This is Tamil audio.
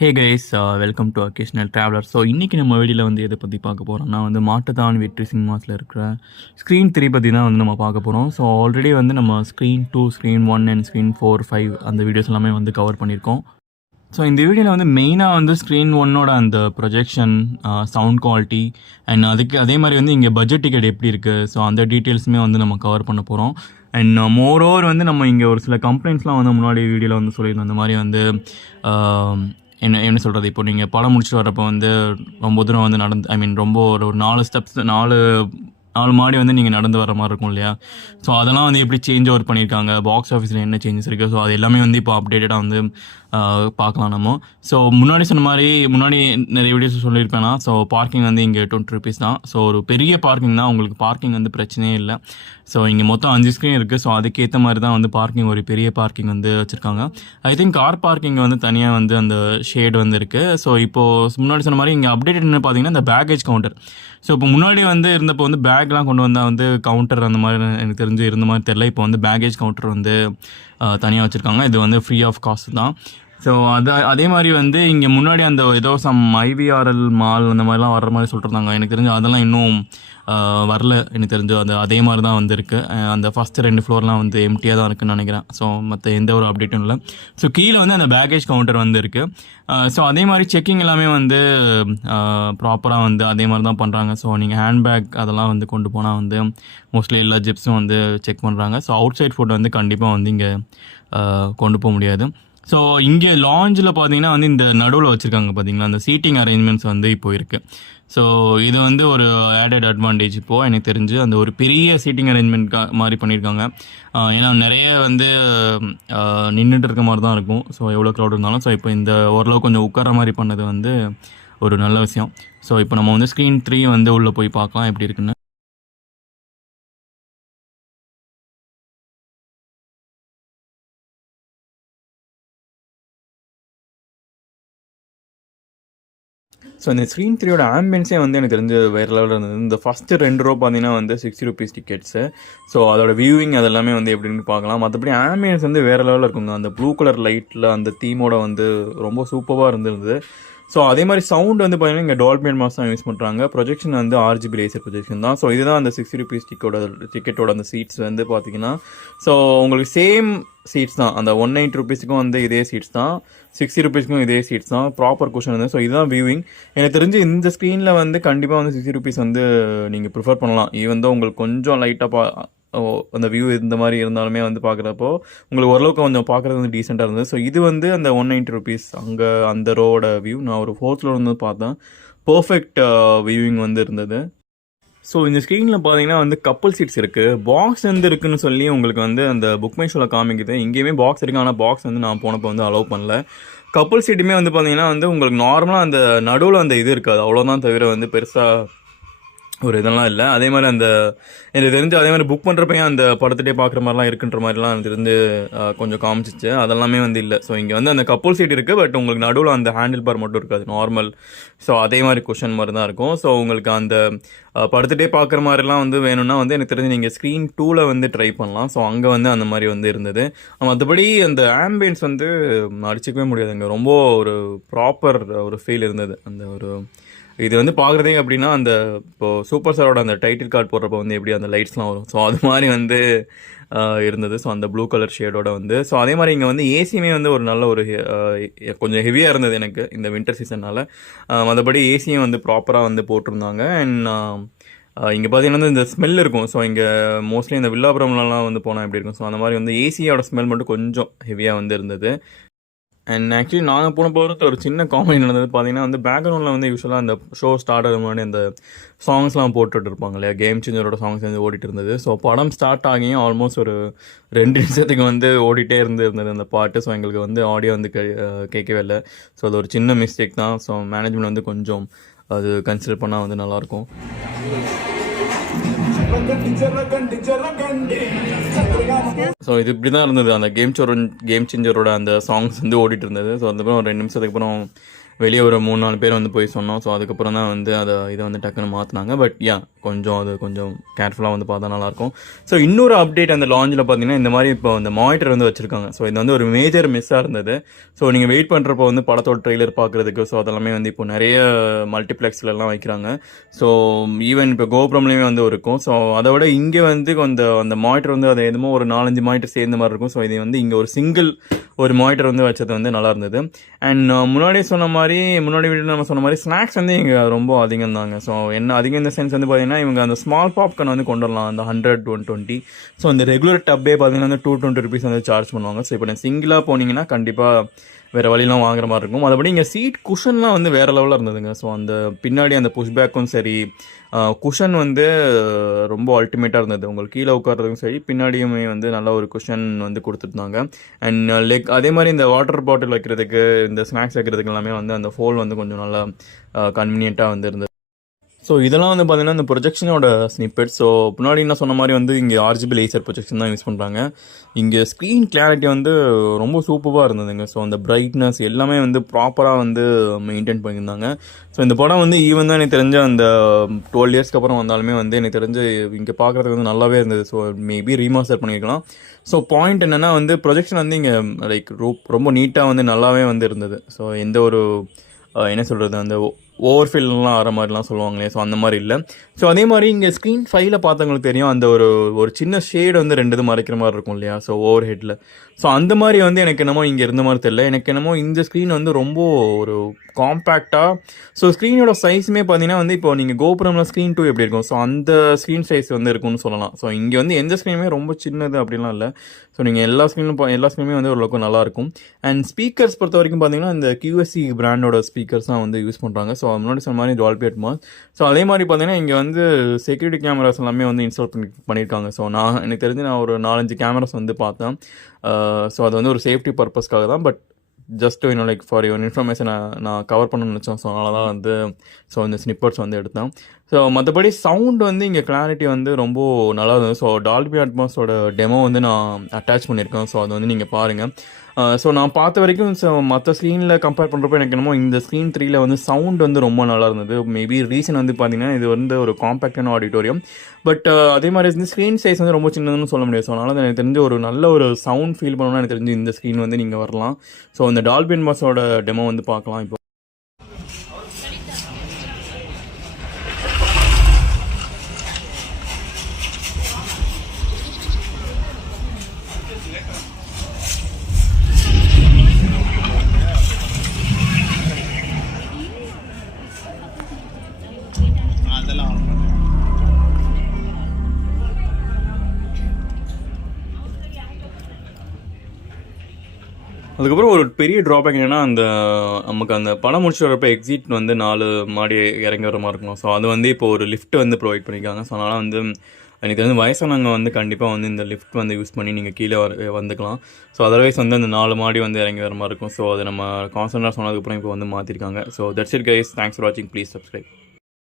Hey guys, welcome to occasional traveller. So இன்றைக்கி நம்ம வீடியோவில் வந்து எதை பற்றி பார்க்க போகிறோம்னா வந்து மாட்டுத்தான் வெற்றி சினிமாஸில் இருக்கிற ஸ்க்ரீன் 3 பற்றி தான் வந்து நம்ம பார்க்க போகிறோம். ஸோ ஆல்ரெடி வந்து நம்ம ஸ்க்ரீன் 2, ஸ்க்ரீன் 1 அண்ட் ஸ்க்ரீன் 4, 5 அந்த வீடியோஸ் எல்லாமே வந்து கவர் பண்ணியிருக்கோம். ஸோ இந்த வீடியோவில் வந்து மெயினாக வந்து ஸ்க்ரீன் 1ஓட அந்த ப்ரொஜெக்ஷன், சவுண்ட் குவாலிட்டி அண்ட் அதே மாதிரி வந்து இங்கே பட்ஜெட் டிக்கெட் எப்படி இருக்குது, ஸோ அந்த டீட்டெயில்ஸுமே வந்து நம்ம கவர் பண்ண போகிறோம். அண்ட் மோரோவர் வந்து நம்ம இங்கே ஒரு சில கம்ப்ளைண்ட்ஸ்லாம் வந்து முன்னாடி வீடியோவில் வந்து சொல்லியிருந்தோம். அந்த மாதிரி வந்து என்ன சொல்கிறது, இப்போ நீங்கள் படம் முடிச்சுட்டு வரப்போ வந்து ரொம்ப தூரம் வந்து ரொம்ப ஒரு 4 ஸ்டெப்ஸ் 4 மாடி வந்து நீங்கள் நடந்து வர மாதிரி இருக்கும் இல்லையா. ஸோ அதெல்லாம் வந்து எப்படி சேஞ்ச் ஓவர் பண்ணியிருக்காங்க, பாக்ஸ் ஆஃபீஸில் என்ன சேஞ்சஸ் இருக்குது, ஸோ அது எல்லாமே வந்து இப்போ அப்டேட்டடாக வந்து பார்க்கலாம் நம்ம. ஸோ முன்னாடி சொன்ன மாதிரி முன்னாடி நிறைய வீடியோஸ் சொல்லியிருப்பேன்னா, ஸோ பார்க்கிங் வந்து இங்கே 20 rupees தான். ஸோ ஒரு பெரிய பார்க்கிங் தான், உங்களுக்கு பார்க்கிங் வந்து பிரச்சனையே இல்லை. ஸோ இங்கே மொத்தம் 5 ஸ்க்ரீன் இருக்குது. ஸோ அதுக்கேற்ற மாதிரி தான் வந்து பார்க்கிங், ஒரு பெரிய பார்க்கிங் வந்து வச்சுருக்காங்க. ஐ திங்க் கார் பார்க்கிங் வந்து தனியாக வந்து அந்த ஷேட் வந்து இருக்குது. ஸோ இப்போது முன்னாடி சொன்ன மாதிரி இங்கே அப்டேட் என்ன பார்த்தீங்கன்னா இந்த பேக்கேஜ் கவுண்டர். ஸோ இப்போ முன்னாடி வந்து இருந்தப்போ வந்து பேக்லாம் கொண்டு வந்தால் வந்து கவுண்டர் அந்த மாதிரி எனக்கு தெரிஞ்சு இருந்த மாதிரி தெரில. இப்போ வந்து பேக்கேஜ் கவுண்டர் வந்து தனியாக வச்சுருக்காங்க. இது வந்து ஃப்ரீ ஆஃப் காஸ்ட் தான். ஸோ அதே மாதிரி வந்து இங்கே முன்னாடி அந்த ஏதோ IVRL மால் அந்த மாதிரிலாம் வர்ற மாதிரி சொல்லிட்டுருந்தாங்க. எனக்கு தெரிஞ்சு அதெல்லாம் இன்னும் வரல. எனக்கு தெரிஞ்சு அதே மாதிரி தான் வந்து இருக்குது. அந்த ஃபஸ்ட்டு 2 ஃப்ளோர்லாம் வந்து எம்டியாக தான் இருக்குதுன்னு நினைக்கிறேன். ஸோ மற்ற எந்த ஒரு அப்டேட்டும் இல்லை. ஸோ கீழே வந்து அந்த பேக்கேஜ் கவுண்டர் வந்து இருக்குது. ஸோ அதே மாதிரி செக்கிங் எல்லாமே வந்து ப்ராப்பராக வந்து அதே மாதிரி தான் பண்ணுறாங்க. ஸோ நீங்கள் ஹேண்ட்பேக் அதெல்லாம் வந்து கொண்டு போனால் வந்து மோஸ்ட்லி எல்லா ஜிப்ஸும் வந்து செக் பண்ணுறாங்க. ஸோ அவுட் சைட் ஃபுட் வந்து கண்டிப்பாக வந்து இங்கே கொண்டு போக முடியாது. ஸோ இங்கே லாஞ்சில் பார்த்தீங்கன்னா வந்து இந்த நடுவில் வச்சுருக்காங்க பார்த்தீங்களா, அந்த சீட்டிங் அரேஞ்ச்மெண்ட்ஸ் வந்து இப்போ இருக்குது. ஸோ இது வந்து ஒரு ஆடட் அட்வான்டேஜ் இப்போது எனக்கு தெரிஞ்சு. அந்த ஒரு பெரிய சீட்டிங் அரேஞ்ச்மெண்ட் மாதிரி பண்ணியிருக்காங்க. ஏன்னா நிறைய வந்து நின்றுட்டு இருக்க மாதிரி தான் இருக்கும். ஸோ எவ்வளோ க்ரௌட் இருந்தாலும். ஸோ இப்போ இந்த ஓரளவு கொஞ்சம் உட்கார மாதிரி பண்ணது வந்து ஒரு நல்ல விஷயம். ஸோ இப்போ நம்ம வந்து ஸ்க்ரீன் 3 வந்து உள்ளே போய் பார்க்கலாம் எப்படி இருக்குன்னு. ஸோ இந்த ஸ்க்ரீன் 3யோட ஆம்பியன்ஸே வந்து எனக்கு தெரிஞ்ச வேறு லெவலில் இருந்தது. இந்த ஃபஸ்ட்டு 2 ரோ பார்த்தீங்கன்னா வந்து 60 rupees டிக்கெட்ஸு. ஸோ அதோட வியூவிங் அதெல்லாமே வந்து எப்படின்னு பார்க்கலாம். மற்றபடி ஆம்பியன்ஸ் வந்து வேறு லெவலில் இருக்குங்க. அந்த ப்ளூ கலர் லைட்டில் அந்த தீமோட வந்து ரொம்ப சூப்பராக இருந்திருந்தது. ஸோ அதே மாதிரி சவுண்ட் வந்து பார்த்தீங்கன்னா இங்கே டால்பி அட்மாஸ் தான் யூஸ் பண்ணுறாங்க. ப்ரொஜெக்ஷன் வந்து RGB லேசர் ப்ரொஜெக்ஷன் தான். ஸோ இதுதான் அந்த 60 rupees டிக்கெட்டோட அந்த சீட்ஸ் வந்து பார்த்தீங்கன்னா, ஸோ உங்களுக்கு சேம் சீட்ஸ் தான். அந்த 190 rupeesக்கும் வந்து இதே சீட்ஸ் தான், 60 rupeesக்கும் இதே சீட்ஸ் தான். ப்ராப்பர் குஷன் வந்து. ஸோ இதுதான் வியூவிங். எனக்கு தெரிஞ்சு இந்த ஸ்க்ரீனில் வந்து கண்டிப்பாக வந்து 60 rupees வந்து நீங்கள் ப்ரிஃபர் பண்ணலாம். ஈவன் தான் உங்களுக்கு கொஞ்சம் லைட்டாக அந்த வியூ இந்த மாதிரி இருந்தாலுமே வந்து பார்க்குறப்போ உங்களுக்கு ஓரளவுக்கு கொஞ்சம் பார்க்குறது வந்து டீசெண்டாக இருந்தது. ஸோ இது வந்து அந்த 190 rupees அங்கே அந்த ரோட வியூ. நான் ஒரு 4th floor வந்து பார்த்தேன். பர்ஃபெக்ட் வியூவிங் வந்து இருந்தது. ஸோ இந்த ஸ்க்ரீனில் பார்த்தீங்கன்னா வந்து கப்புள் சீட்ஸ் இருக்குது. பாக்ஸ் வந்து இருக்குன்னு சொல்லி உங்களுக்கு வந்து அந்த புக் மை ஷோவில் காமிக்குது. இங்கேயுமே பாக்ஸ் இருக்குது. ஆனால் பாக்ஸ் வந்து நான் போனப்போ வந்து அலோவ் பண்ணல. கப்புள் சீட்டுமே வந்து பார்த்தீங்கன்னா வந்து உங்களுக்கு நார்மலாக அந்த நடுவில் அந்த இது இருக்காது, அவ்வளோதான். தவிர வந்து பெருசாக ஒரு இதெல்லாம் இல்லை. அதே மாதிரி எனக்கு தெரிஞ்சு அதே மாதிரி புக் பண்ணுறப்பையும் அந்த படத்துட்டே பார்க்குற மாதிரிலாம் இருக்குன்ற மாதிரிலாம் எனக்கு தெரிஞ்சு கொஞ்சம் காமிச்சிச்சு. அதெல்லாமே வந்து இல்லை. ஸோ இங்கே வந்து அந்த கப்புள் சீட் இருக்குது. பட் உங்களுக்கு நடுவில் அந்த ஹேண்டில் பார் மட்டும் இருக்காது, நார்மல். ஸோ அதே மாதிரி குஷன் மாதிரி தான் இருக்கும். ஸோ உங்களுக்கு அந்த படுத்துகிட்டே பார்க்குற மாதிரிலாம் வந்து வேணும்னா வந்து எனக்கு தெரிஞ்சு நீங்கள் ஸ்க்ரீன் 2ல் வந்து ட்ரை பண்ணலாம். ஸோ அங்கே வந்து அந்த மாதிரி வந்து இருந்தது. மற்றபடி அந்த ஆம்பியன்ஸ் வந்து அடிச்சிக்கவே முடியாதுங்க. ரொம்ப ஒரு ப்ராப்பர் ஒரு ஃபீல் இருந்தது. அந்த ஒரு இது வந்து பார்க்குறதே அப்படின்னா அந்த இப்போது சூப்பர் ஸ்டாரோட அந்த டைட்டில் கார்டு போடுறப்போ வந்து எப்படி அந்த லைட்ஸ்லாம் வரும், ஸோ அது மாதிரி வந்து இருந்தது. ஸோ அந்த ப்ளூ கலர் ஷேடோட வந்து. ஸோ அதே மாதிரி இங்கே வந்து ஏசியுமே வந்து ஒரு நல்ல ஒரு கொஞ்சம் ஹெவியாக இருந்தது எனக்கு இந்த வின்டர் சீசனால். மற்றபடி ஏசியும் வந்து ப்ராப்பராக வந்து போட்டிருந்தாங்க. அண்ட் இங்கே பார்த்தீங்கன்னா இந்த ஸ்மெல் இருக்கும். ஸோ இங்கே மோஸ்ட்லி இந்த வில்லாபுரம்லாம் வந்து போனால் எப்படி இருக்கும், ஸோ அந்த மாதிரி வந்து ஏசியோட ஸ்மெல் மட்டும் கொஞ்சம் ஹெவியாக வந்து இருந்தது. அண்ட் ஆக்சுவலி நாங்கள் போன பொறுத்த ஒரு சின்ன காமெடி நடந்தது பார்த்தீங்கன்னா வந்து பேக்ரவுண்டில் வந்து யூஸ்வலாக அந்த ஷோ ஸ்டார்ட் ஆகிற முன்னாடி அந்த சாங்ஸ்லாம் போட்டுட்டு இருப்பாங்க இல்லையா, கேம் சேஞ்சரோட சாங்ஸ் வந்து ஓடிட்டு இருந்தது. ஸோ படம் ஸ்டார்ட் ஆகியும் ஆல்மோஸ்ட் ஒரு 2 நிமிஷத்துக்கு வந்து ஓடிட்டே இருந்தது அந்த பாட்டு. ஸோ எங்களுக்கு வந்து ஆடியோ வந்து கேட்கவே இல்லை. ஸோ அது ஒரு சின்ன மிஸ்டேக் தான். ஸோ மேனேஜ்மெண்ட் வந்து கொஞ்சம் அது கன்சிடர் பண்ணால் வந்து நல்லாயிருக்கும். ஸோ இது இப்படி தான் இருந்தது. அந்த கேம் சேஞ்சரோட அந்த சாங்ஸ் வந்து ஓடிட்டு இருந்தது. ஸோ அதுக்கப்புறம் ஒரு 2 நிமிஷத்துக்கு அப்புறம் வெளியே ஒரு 3-4 பேர் வந்து போய் சொன்னோம். ஸோ அதுக்கப்புறம் தான் வந்து இதை வந்து டக்குன்னு மாற்றினாங்க. பட் கொஞ்சம் அது கொஞ்சம் கேர்ஃபுல்லாக வந்து பார்த்தா நல்லாயிருக்கும். ஸோ இன்னொரு அப்டேட் அந்த லாஞ்சில் பார்த்தீங்கன்னா இந்த மாதிரி இப்போ அந்த மானிட்டர் வந்து வச்சுருக்காங்க. ஸோ இது வந்து ஒரு மேஜர் மிஸ்ஸாக இருந்தது. ஸோ நீங்கள் வெயிட் பண்ணுறப்போ வந்து படத்தோட ட்ரெய்லர் பார்க்குறதுக்கு ஸோ அதெல்லாமே வந்து இப்போ நிறைய மல்டிப்ளெக்ஸ்லாம் வைக்கிறாங்க. ஸோ ஈவன் இப்போ கோபுரம்லேயுமே வந்து இருக்கும். ஸோ அதை விட இங்கே வந்து அந்த மானிட்டர் வந்து அது எதுமோ ஒரு 4-5 மானிட்டர் சேர்ந்த மாதிரி இருக்கும். ஸோ இது வந்து இங்கே ஒரு சிங்கிள் ஒரு மானிட்டர் வந்து வச்சது வந்து நல்லா இருந்தது. அண்ட் முன்னாடி வீட்டில் நம்ம சொன்ன மாதிரி ஸ்நாக்ஸ் வந்து இங்கே ரொம்ப அதிகம் தாங்க. ஸோ என்ன அதிகம் இந்த சென்ஸ் வந்து பார்த்தீங்கன்னா இவங்க அந்த ஸ்மால் பாப்கார்ன் வந்து கொண்டு வரலாம் அந்த 100-120. ஸோ இந்த ரெகுலர் டப்பே பார்த்தீங்கன்னா அந்த 220 rupees வந்து சார்ஜ் பண்ணுவாங்க. ஸோ இப்போ சிங்கிளாக போனீங்கன்னா கண்டிப்பாக வேறு வழியெலாம் வாங்குற மாதிரி இருக்கும். மற்றபடி இங்கே சீட் குஷன்லாம் வந்து வேறு லெவலில் இருந்ததுங்க. ஸோ அந்த பின்னாடி அந்த புஷ்பேக்கும் சரி, குஷன் வந்து ரொம்ப அல்டிமேட்டாக இருந்தது. உங்களுக்கு கீழே உட்கார்றதுக்கும் சரி, பின்னாடியுமே வந்து நல்ல ஒரு குஷன் வந்து கொடுத்துருந்தாங்க. அண்ட் அதே மாதிரி இந்த வாட்டர் பாட்டில் வைக்கிறதுக்கு, இந்த ஸ்நாக்ஸ் வைக்கிறதுக்கு எல்லாமே வந்து அந்த ஃபோல் வந்து கொஞ்சம் நல்லா கன்வீனியண்ட்டாக வந்து இருந்தது. ஸோ இதெல்லாம் வந்து பார்த்தீங்கன்னா இந்த ப்ரொஜெக்ஷனோட ஸ்னிப்பெட். ஸோ முன்னாடி என்ன சொன்ன மாதிரி வந்து இங்கே RGB லேசர் ப்ரொஜெக்ஷன் தான் யூஸ் பண்ணுறாங்க. இங்கே ஸ்க்ரீன் கிளாரிட்டி வந்து ரொம்ப சூப்பராக இருந்ததுங்க. ஸோ அந்த பிரைட்னஸ் எல்லாமே வந்து ப்ராப்பராக வந்து மெயின்டைன் பண்ணியிருந்தாங்க. ஸோ இந்த படம் வந்து ஈவன் தான் எனக்கு தெரிஞ்ச அந்த 12 இயர்ஸ்க்கு அப்புறம் வந்தாலுமே வந்து எனக்கு தெரிஞ்சு இங்கே பார்க்குறதுக்கு வந்து நல்லாவே இருந்தது. ஸோ மேபி ரீமாஸ்டர் பண்ணியிருக்கலாம். ஸோ பாயிண்ட் என்னென்னா வந்து ப்ரொஜெக்ஷன் வந்து இங்கே லைக் ரொம்ப நீட்டாக வந்து நல்லாவே வந்து இருந்தது. ஸோ எந்த ஒரு என்ன சொல்கிறது அந்த ஓவர்ஃபில்லாம் ஆகிற மாதிரிலாம் சொல்லுவாங்களே, ஸோ அந்த மாதிரி இல்லை. ஸோ அதே மாதிரி இங்கே ஸ்க்ரீன் 5ல் பார்த்தவங்களுக்கு தெரியும் அந்த ஒரு சின்ன ஷேடு வந்து 2 இது மறைக்கிற மாதிரி இருக்கும் இல்லையா, ஸோ ஓவர் ஹெட்டில். ஸோ அந்த மாதிரி வந்து எனக்கு என்னமோ இங்கே இருந்த மாதிரி தெரியல. எனக்கு என்னமோ இந்த ஸ்க்ரீன் வந்து ரொம்ப ஒரு காம்பேக்டாக, ஸோ ஸ்க்ரீனோட சைஸுமே பார்த்தீங்கன்னா வந்து இப்போ நீங்கள் கோபுரமில் ஸ்க்ரீன் 2 எப்படி இருக்கும், ஸோ அந்த ஸ்க்ரீன் சைஸ் வந்து இருக்கும்னு சொல்லலாம். ஸோ இங்கே வந்து எந்த ஸ்க்ரீனுமே ரொம்ப சின்னது அப்படிலாம் இல்லை. ஸோ நீங்கள் எல்லா ஸ்க்ரீனுமே வந்து ஓரளவுக்கு நல்லாயிருக்கும். அண்ட் ஸ்பீக்கர்ஸ் பொறுத்த வரைக்கும் பார்த்தீங்கன்னா இந்த QSC பிராண்டோட ஸ்பீக்கர்ஸ் தான் வந்து யூஸ் பண்ணுறாங்க. ஸோ முன்னாடி சொன்ன மாதிரி டால்பி அட்மாஸ். ஸோ அதே மாதிரி பார்த்தீங்கன்னா இங்கே வந்து செக்யூரிட்டி கேமராஸ் எல்லாமே வந்து இன்ஸ்டால் பண்ணியிருக்காங்க. ஸோ எனக்கு தெரிஞ்சு நான் ஒரு 4-5 கேமராஸ் வந்து பார்த்தேன். ஸோ அது வந்து ஒரு சேஃப்டி பர்பஸ்க்காக தான். But just like for your இன்ஃபர்மேஷனை நான் கவர் பண்ணணும்னு நினச்சேன். ஸோ அதனால தான் வந்து இந்த ஸ்னிப்பர்ஸ் வந்து எடுத்தேன். ஸோ மற்றபடி சவுண்ட் வந்து இங்கே கிளாரிட்டி வந்து ரொம்ப நல்லா இருந்தது. ஸோ டால்பி அட்மாஸோட டெமோ வந்து நான் அட்டாச் பண்ணியிருக்கேன். ஸோ அது வந்து நீங்கள் பாருங்கள். ஸோ நான் பார்த்த வரைக்கும் மற்ற ஸ்க்ரீனில் கம்பேர் பண்ணுறப்போ எனக்கு என்னமோ இந்த ஸ்க்ரீன் 3ல் வந்து சவுண்ட் வந்து ரொம்ப நல்லா இருந்தது. மேபி ரீசன் வந்து பார்த்தீங்கன்னா இது வந்து ஒரு காம்பேக்டான ஆடிட்டோரியம். பட் அதே மாதிரி வந்து ஸ்க்ரீன் சைஸ் வந்து ரொம்ப சின்னதுன்னு சொல்ல முடியாது. ஸோ அதனால் எனக்கு தெரிஞ்சு ஒரு நல்ல ஒரு சவுண்ட் ஃபீல் பண்ணணும்னா எனக்கு தெரிஞ்சு இந்த ஸ்க்ரீன் வந்து நீங்கள் வரலாம். ஸோ இந்த டால்பி அட்மாஸோட டெமோ வந்து பார்க்கலாம் இப்போ. அதுக்கப்புறம் ஒரு பெரிய ட்ராபேக் என்னென்னா நமக்கு அந்த படம் முடிச்சுட்டு வரப்போ எக்ஸிட் வந்து 4 மாடி இறங்கி வர மாதிரி இருக்கும். ஸோ அது வந்து இப்போ ஒரு லிஃப்ட் வந்து ப்ரொவைட் பண்ணியிருக்காங்க. ஸோ அதனால் வந்து எனக்கு வந்து வயசானவங்க வந்து கண்டிப்பாக வந்து இந்த லிஃப்ட் வந்து யூஸ் பண்ணி நீங்கள் கீழே வந்துக்கலாம். ஸோ அதர்வைஸ் வந்து அந்த 4 மாடி வந்து இறங்கி வர மாதிரி இருக்கும். ஸோ அது நம்ம கான்ஸ்டன்டாக சொன்னதுக்கப்புறம் இப்போ வந்து மாற்றிருக்காங்க. So that's it guys. Thanks for வாட்சிங். Please subscribe.